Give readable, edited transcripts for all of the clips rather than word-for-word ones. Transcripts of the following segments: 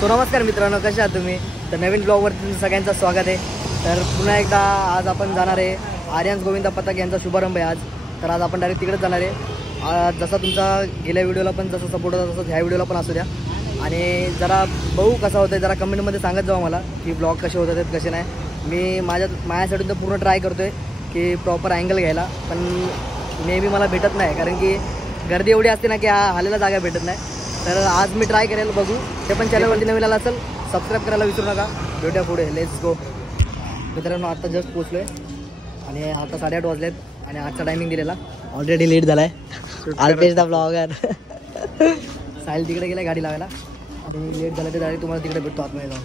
तो नमस्कार मित्रांनो, कसे आहात तुम्ही? तर नवीन ब्लॉगवरती तुमचं सगळ्यांचं स्वागत आहे. तर पुन्हा एकदा आज आपण जाणार आहे आर्यन्स गोविंदा पथक यांचा शुभारंभ आहे आज. तर आज आपण डायरेक्ट तिकडेच जाणार आहे. जसा तुमचा गेल्या व्हिडिओला पण जसा सपोर्ट होता तसंच ह्या व्हिडिओला पण असू द्या. आणि जरा बघू कसा होतं आहे, जरा कमेंटमध्ये सांगत जाऊ मला की ब्लॉग कसे होतात आहेत कसे नाही. मी माझ्यासाठी तर पूर्ण ट्राय करतो आहे की प्रॉपर अँगल घ्यायला, पण नेहमी मला भेटत नाही कारण की गर्दी एवढी असते ना की हालेला जागा भेटत नाही. तर आज मी ट्राय करेल, बघू. ते पण चॅनलवरती नवीन आला असेल सबस्क्राईब करायला विसरू नका. भेटूया पुढे, लेट्स गो. मित्रांनो आता जस्ट पोचलो आहे आणि आता 8:30 वाजलेत आणि आजचा टायमिंग दिलेला ऑलरेडी लेट झाला आहे. अल्पेशदा ब्लॉगर साहिल तिकडे गेला गाडी लावायला आणि लेट झालं ते डायरेक्ट तुम्हाला तिकडे भेटतो आतमध्ये जाऊन.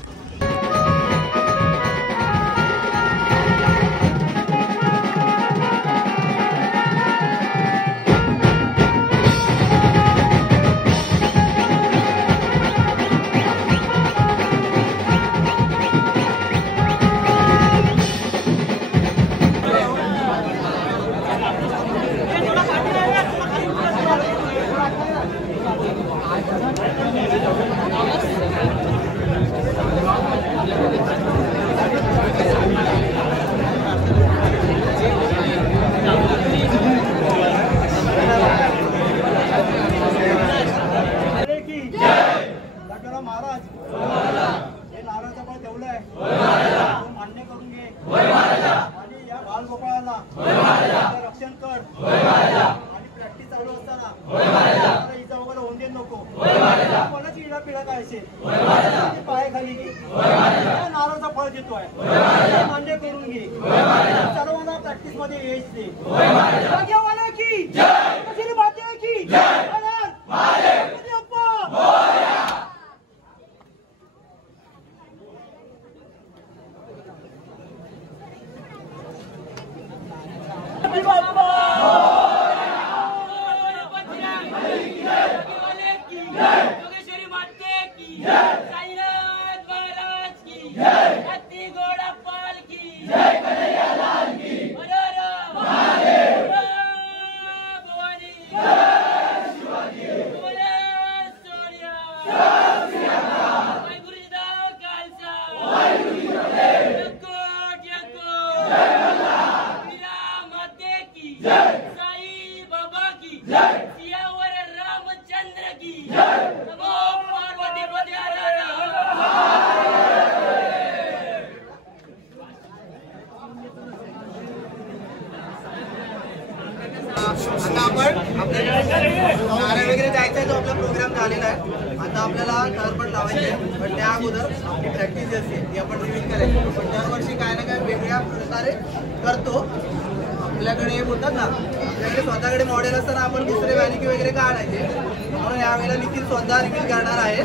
रक्षण कर आणि प्रॅक्टिस चालू असताना इजा वगैरे होऊन देत नको. कोणाची इजा पिढा काय असेल पाय खाली घे, नारळाचा फळ देतोय मान्य करून घे. सर्वांना प्रॅक्टिस मध्ये यश दे. आता आपण नारळ वगैरे जायचा आहे, तो आपला प्रोग्राम झालेला आहे. आता आपल्याला तळपट लावायचे, पण त्या अगोदर आपली प्रॅक्टिस जी असते ती आपण रिव्हिल करायची. आपण दरवर्षी काय ना काय वेगवेगळ्या प्रकारे करतो. आपल्याकडे बोलतात ना, आपल्याकडे स्वतःकडे मॉडेल असताना आपण दुसरे वॅनिटी वगैरे का आणायचे, म्हणून यावेळेला निखिल स्वतः रिव्हिल करणार आहे.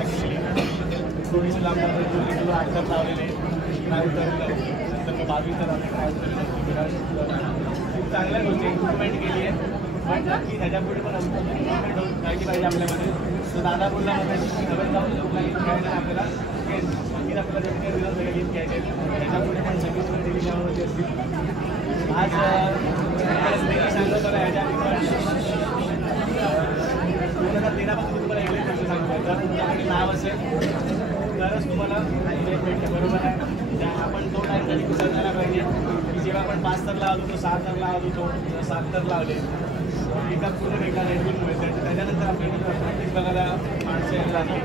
पूजा केलेली थोडीशी लांब तुला आठवत लावलेले काय उतरलं नंतर मग 22 तर आम्ही काय उतरलं खूप चांगल्या गोष्टी इम्प्रुव्हमेंट केली आहे पण नक्की ह्याच्यापुढे पण इम्प्रुव्हमेंट होत राहिली पाहिजे आपल्यामध्ये तर दादा बोलला मध्ये नवीन जाऊन खेळायला आपल्याला नक्कीच आपल्याला जर दिवस वेगळे गेम घ्यायचे ह्याच्यापुढे पण सगळीच दिली जावं असतील आज सांगतो बरं ह्याच्या 2013 पासून तुम्हाला इंग्लिश भाषा सांगतो जर तुमच्याकडे नाव असेल तरच तुम्हाला भेटते बरोबर आहे आपण तो टाईम कधी विसरला पाहिजे की जेव्हा आपण 5 तर लावत होतो 6 तर लावत होतो 7 तर लावले एका पूर्ण एका रेडमिलमुळे त्याच्यानंतर आपल्याला प्रॅक्टिस बघायला माणसं यायला लागली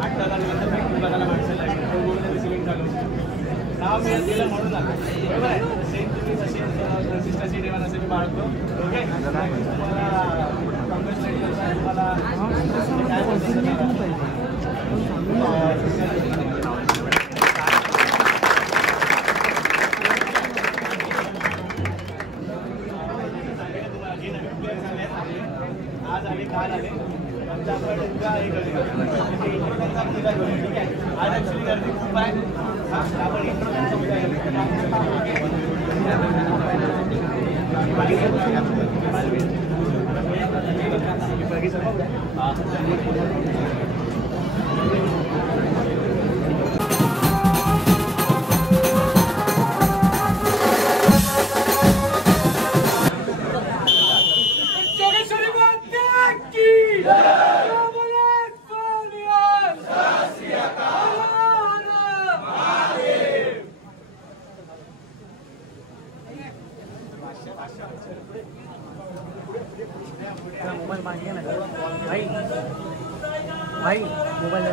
8 तासानंतर प्रॅक्टिस बघायला माणसं लागली तो गोल्डमध्ये सिलेक्ट झालो नाव मिळत गेलं म्हणून आलं बरोबर आहे सेम तुम्ही तसे कन्सिस्टन्सी ठेवा असं मी बाळगतो ओके तुम्हाला तुम्हाला काय बोलतो आज आले काल आले आमच्या आपण उद्या हे करूया इंट्रोडक्शनचा उद्या करूया ठीक आहे आज ॲक्च्युली गर्दी खूप आहे आपण इंट्रोडक्शनचा उद्या मोबाइल मांगिए ना भाई भाई मोबाइल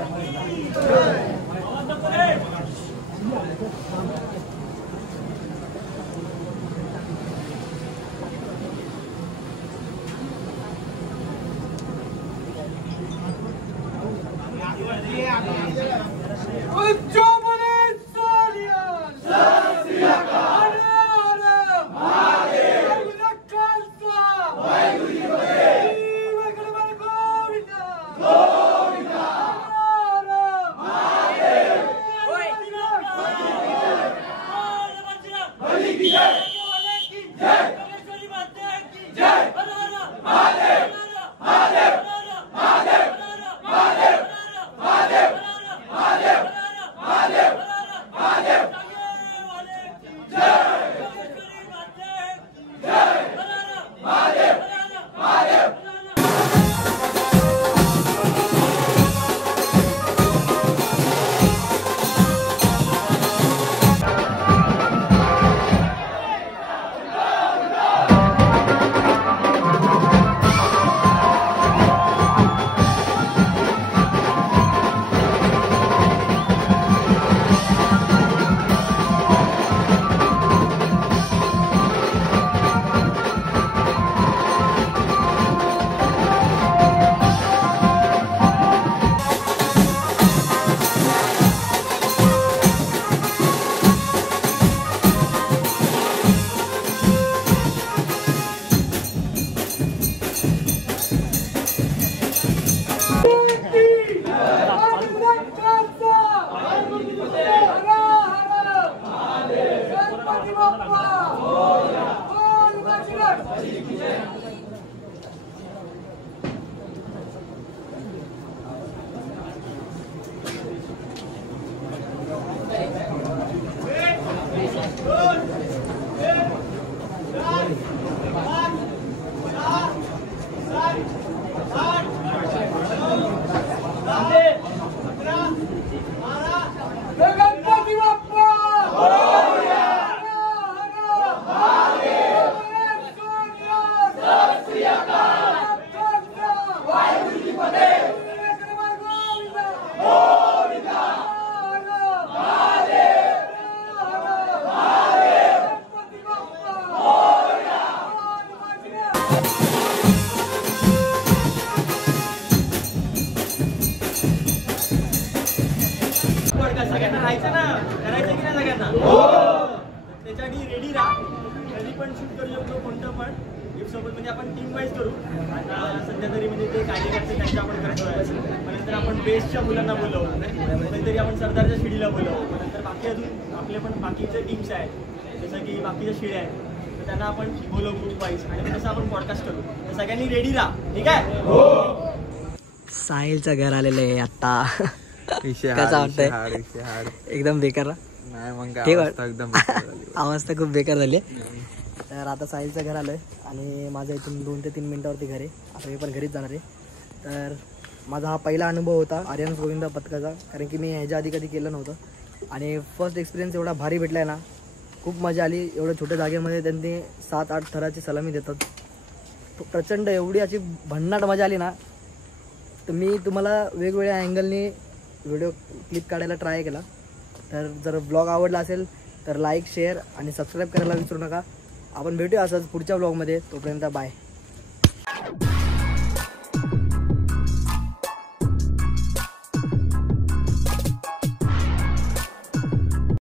सगळ्यांना राहायचं ना करायचं की नाही सगळ्यांना त्याच्यासाठी रेडी राहा कधी पण शूट करू शकतो कोणतं पण गिफ्ट सोबत म्हणजे आपण टीम वाईज करू. आता सध्या तरी म्हणजे ते कार्यकर्ते त्यांच्या आपण करतो. पण नंतर आपण बेस्टच्या मुलांना बोलवू, नंतर आपण सरदारच्या शिडीला बोलवू. नंतर बाकी अजून आपले पण बाकीचे टीम्स आहेत जसं की बाकीच्या शिड्या आहेत, तर त्यांना आपण बोलवू ग्रुप वाईज आणि तसं आपण पॉडकास्ट करू. तर सगळ्यांनी रेडी राहा, ठीक आहे. साहिलचं घर आलेलं आहे आता. कसं वाटतंय? एकदम बेकार नाही मग एकदम आवाज तर खूप बेकार झाली. तर आता साहिलचं घर आलं आहे आणि माझं इथून 2 ते 3 मिनटावरती घर आहे. आता मी पण घरीच जाणार आहे. तर माझा हा पहिला अनुभव होता आर्यन्स गोविंद पथकाचा, कारण की मी ह्याच्या आधी कधी केलं नव्हतं आणि फर्स्ट एक्सपिरियन्स एवढा भारी भेटला आहे ना, खूप मजा आली. एवढ्या छोट्या जागेमध्ये त्यांनी 7-8 थराची सलामी देतात. प्रचंड एवढी अशी भन्नाट मजा आली ना. तर मी तुम्हाला वेगवेगळ्या अँगलनी व्हिडिओ क्लिप काढायला ट्राय केला. तर जर ब्लॉग आवडला असेल तर लाईक, शेअर आणि सबस्क्राईब करायला विसरू नका. आपण भेटूया असंच पुढच्या ब्लॉगमध्ये. तोपर्यंत बाय.